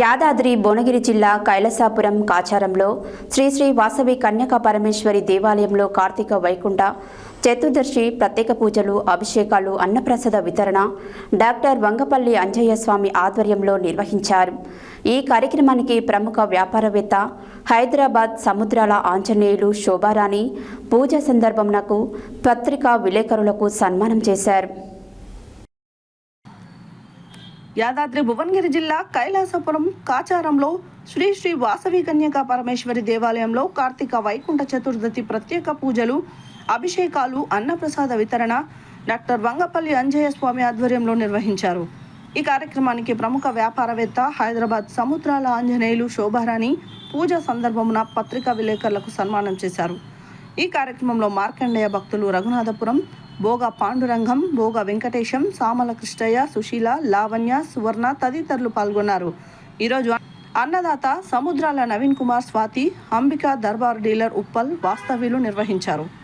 యాదాద్రి భువనగిరి జిల్లా కైలసాపురం కాచారంలో శ్రీశ్రీ వాసవి కన్యకా పరమేశ్వరి దేవాలయంలో కార్తీక వైకుంఠ చతుర్దశి ప్రత్యేక పూజలు అభిషేకాలు అన్నప్రసాద వితరణ డాక్టర్ వంగపల్లి అంజయ్య స్వామి ఆధ్వర్యంలో నిర్వహించారు. ఈ కార్యక్రమానికి ప్రముఖ వ్యాపారవేత్త హైదరాబాద్ సముద్రాల ఆంజనేయులు శోభారాణి పూజ సందర్భంనకు పత్రికా విలేకరులకు సన్మానం చేశారు. యాదాద్రి భువనగిరి జిల్లా కైలాసపురం కాచారంలో శ్రీ శ్రీ వాసవి కన్యకా పరమేశ్వరి దేవాలయంలో కార్తీక వైకుంఠ చతుర్దశి ప్రత్యేక పూజలు అభిషేకాలు అన్నప్రసాద వితరణ డాక్టర్ వంగపల్లి అంజయ్య స్వామి ఆధ్వర్యంలో నిర్వహించారు. ఈ కార్యక్రమానికి ప్రముఖ వ్యాపారవేత్త హైదరాబాద్ సముద్రాల ఆంజనేయులు శోభారాణి పూజ సందర్భమున పత్రికా విలేకరులకు సన్మానం చేశారు. ఈ కార్యక్రమంలో మార్కండేయ భక్తులు రఘునాథపురం భోగ పాండురంగం భోగ వెంకటేశం సామల కృష్ణయ్య సుశీల లావణ్య సువర్ణ తదితరులు పాల్గొన్నారు. ఈరోజు అన్నదాత సముద్రాల నవీన్ కుమార్ స్వాతి అంబికా దర్బార్ డీలర్ ఉప్పల్ వాస్తవ్యులు నిర్వహించారు.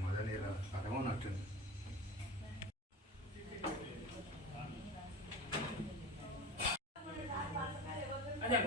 ಮೊದಲಿರೋ ಅದವೂ ನಟ್ಟು ಅದೇ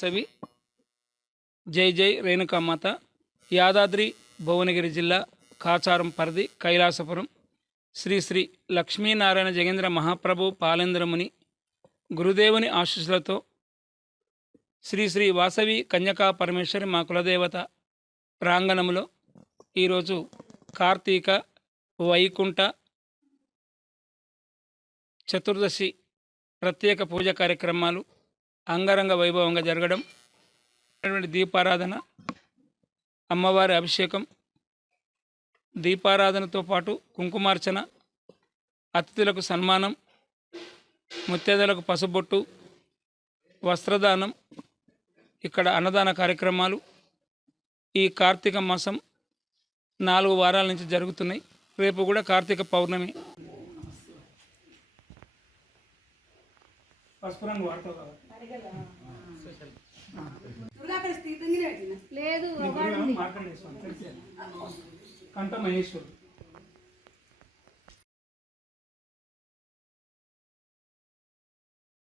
సవి జై జై రేణుకామాత యాదాద్రి భువనగిరి జిల్లా కాచారం పరిధి కైలాసపురం. శ్రీ శ్రీ లక్ష్మీనారాయణ జగేంద్ర మహాప్రభు పాలేంద్రముని గురుదేవుని ఆశీస్సులతో శ్రీ శ్రీ వాసవి కన్యకా పరమేశ్వరి మా కులదేవత ప్రాంగణంలో ఈరోజు కార్తీక వైకుంఠ చతుర్దశి ప్రత్యేక పూజ కార్యక్రమాలు అంగరంగ వైభవంగా జరగడం దీపారాధన అమ్మవారి అభిషేకం దీపారాధనతో పాటు కుంకుమార్చన అతిథులకు సన్మానం ముత్తేదలకు పసుబొట్టు వస్త్రదానం ఇక్కడ అన్నదాన కార్యక్రమాలు ఈ కార్తీక మాసం నాలుగు వారాల నుంచి జరుగుతున్నాయి. రేపు కూడా కార్తీక పౌర్ణమి. పసుపు రంగు వాడతావు కదా. లేదు నీ గురువు